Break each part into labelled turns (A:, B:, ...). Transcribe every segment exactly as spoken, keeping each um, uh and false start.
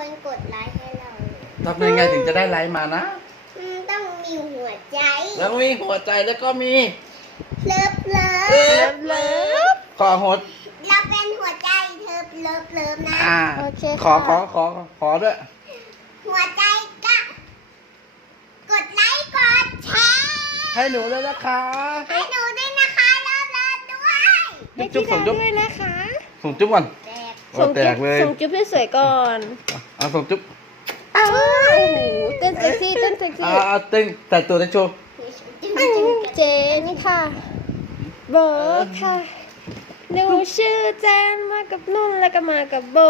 A: คนกดไลค์ให้เรา
B: ทำยังไงถึงจะได้ไลค์มานะ
A: อืมต้องมีหัวใจ
B: แล้วมีหัวใจแล้วก็มี
A: เลิฟเลิ
B: เอ
A: ฟ
B: อ
C: เลิฟ
B: ขอหด
A: เราเป็นหัวใจเธอเลิฟเลิฟนะ
B: อ่า
C: โอเค
B: ขอขอ
C: ค่ะ
B: ขอขอด้วย
A: หัวใจก็กดไลค์กดแชร์
B: ให้หนูเลยนะคะ
A: ให้หนูด้วยนะคะเลิฟเลิฟด้วย
C: ให้
B: จุ๊
C: พี่
B: บส่
C: ดาง
B: จุ๊บ
C: ด้วยนะคะ
B: ส่งจุ๊บก่อน
A: แตก
B: โอ้แตกเลย
C: ส่งจุ๊บให้สวยก่อน
B: เอาส่งจุ๊บ
C: อ้าวโอ้โหเต้นเซ็กซี่เต้นเซ็กซี่
B: อ่าเอาเต้นแต่ตัวในโชว์
C: เจนค่ะโบค่ะหนูชื่อแจนมากับนุ่นแล้วก็มากับโบ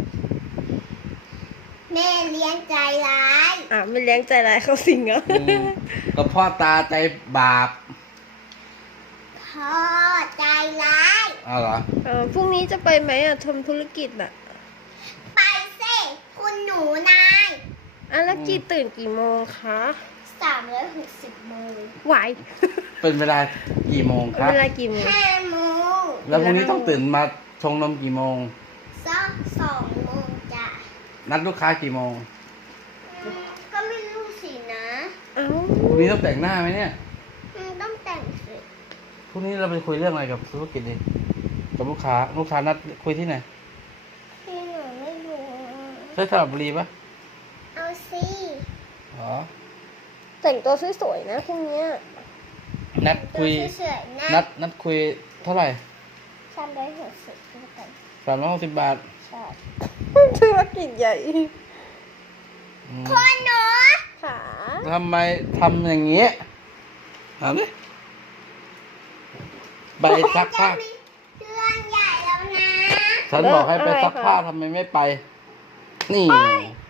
A: แม่เลี้ยงใจร้าย
C: อ่ะไม่เลี้ยงใจร้ายเขาสิงเหรอ
B: อืมก็พ่อตาใจบาป
A: พ่อใจร้าย
B: อ้าวเหรอ
C: เออพรุ่งนี้จะไปไหมอ่ะทำธุรกิจอ่ะ
A: ไปสิคุณหนูนาย
C: อ่ะแล้วกี่ตื่นกี่โมงคะ
A: สามร้อยหกสิบโมง
C: ไหว
B: เป็นเวลากี่โมงครับ
C: เวลากี่โมง
A: ห้าโมง
B: แล้วพรุ่งนี้ต้องตื่นมาชงนมกี่โมง
A: สองสองโมงจ้ะ
B: นัดลูกค้ากี่โมง
A: อืมก็ไม่รู้สินะ
C: เอ้า
B: พรุ่งนี้ต้องแต่งหน้าไหมเนี่ย
A: อืมต้องแต่งสิ
B: พรุ่งนี้เราไปคุยเรื่องอะไรกับธุรกิจดีกับลูกค้า ลูกค้านัดคุยที่ไหน
A: พี่หนูไม่รู้อะ
B: ใช่สระบุรีปะ
A: เอาสิ
B: อ๋อ
C: แต่งตัวสวยๆนะพรุ่งนี้
B: นัดคุย
A: ตัวสวยๆนะ
B: นัดนัดคุยเท่าไหร่
A: สามร้อยหกสิบแล้วกัน
B: สามร้อยหกสิบบาท
A: ใช่
C: ธุรกิจใหญ่
B: อืม
A: คนหนู
C: ขา
B: ทำไมทำอย่างนี้ถามดิใบซักผ้า
A: จะมีเรื่องใหญ่แล้วนะ
B: ฉันบอกให้ไปซักผ้าทำไมไม่ไป นี่
C: ไ